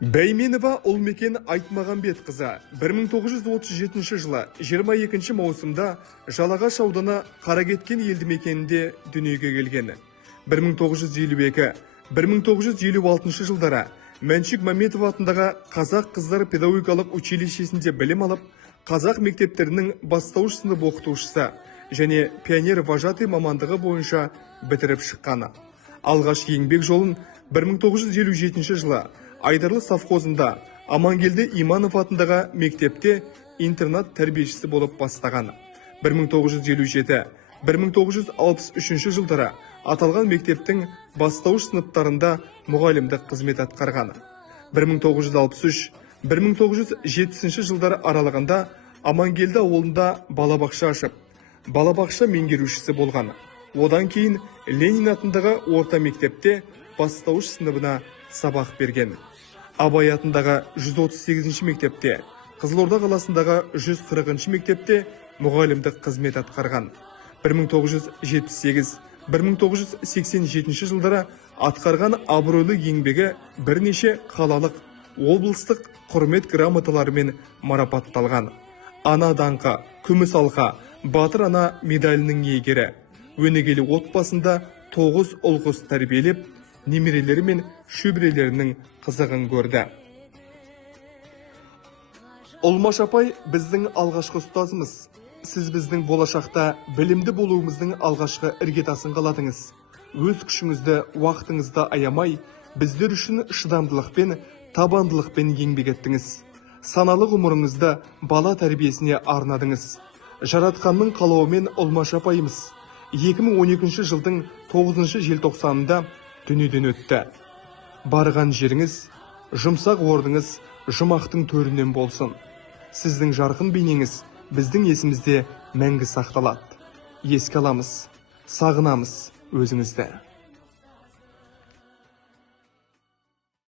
Бәйменова Ұлмекен Айтмағамбет қызы 1937 жылы 22 маусымда Жалағаш ауданы Қаракеткен елді мекенінде дүниеге келген. 1952-1956 жылдары Мәншік Мәметов атындағы Қазақ қыздар педагогикалық училищесінде білім алып, қазақ мектептерінің бастауыш сынып оқытушысы және пионер вожатый мамандығы бойынша бітіріп шыққаны. Алғаш еңбек жолын 1957 жылы Айдарлы совхозында Амангелді Иманов атындағы мектепте интернат тәрбиешісі болып бастаған. 1957-1963 жылдары аталған мектептің бастауыш сыныптарында мұғалімдік қызмет атқарған. 1963-1970 жылдары аралығында Амангелді ауылында балабақша ашып, балабақша меңгерушісі болған. Одан кейін Ленин атындағы орта мектепте бастауыш сыныбына сабақ берген. Абай атындағы 138 мектепте, Қызылорда қаласындағы 140 мектепте мұғалімдік қызмет атқарған. 1978-1987 жылдары атқарған абыройлы еңбегі бірнеше қалалық, облыстық құрмет грамоталарымен марапатталған. Ана даңқы, күміс алқа, батыр ана медалінің иегері. Өнегелі отбасында 9 ұл қыз тәрбиелеп, немерелері мен шөберелерінің қызығын көрді. Ұлмаш апай біздің алғашқы ұстазымыз. Сіз біздің болашақта білімді болуымыздың алғашқы іргетасын қаладыңыз. Өз күшіңізді, уақытыңызды аямай, біздер үшін шыдамдылықпен, табандылықпен еңбек еттіңіз. Саналы ғұмырыңызды бала тәрбиесіне арнадыңыз. Жаратқанның қалауымен Ұлмаш апайымыз 2012 жылдың 9 желтоқсанында дүниеден өтті. Барған жеріңіз, жұмсақ орныңыз жұмақтың төрінен болсын. Сіздің жарқын бейнеңіз біздің есімізде мәңгі сақталады. Еске аламыз, сағынамыз өзіңізді.